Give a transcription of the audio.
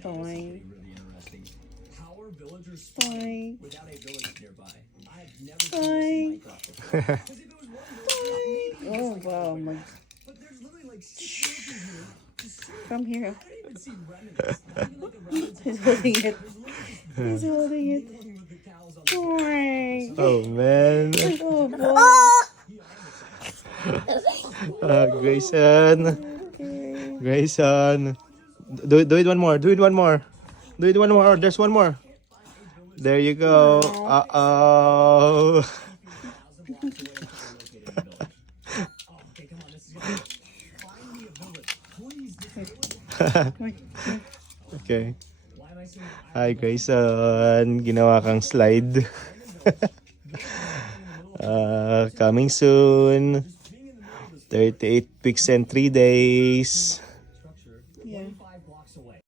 Fine. Fine. Fine. Oh wow, come here. He's holding it. He's holding it. Fine. Oh man. Oh boy. Grayson. Grayson. Do it one more. Do it one more. Do it one more. There's one more. There you go. Uh-oh. Okay. Hi Grayson. Ginawa kang slide. Coming soon. 38 weeks and 3 days. Yeah.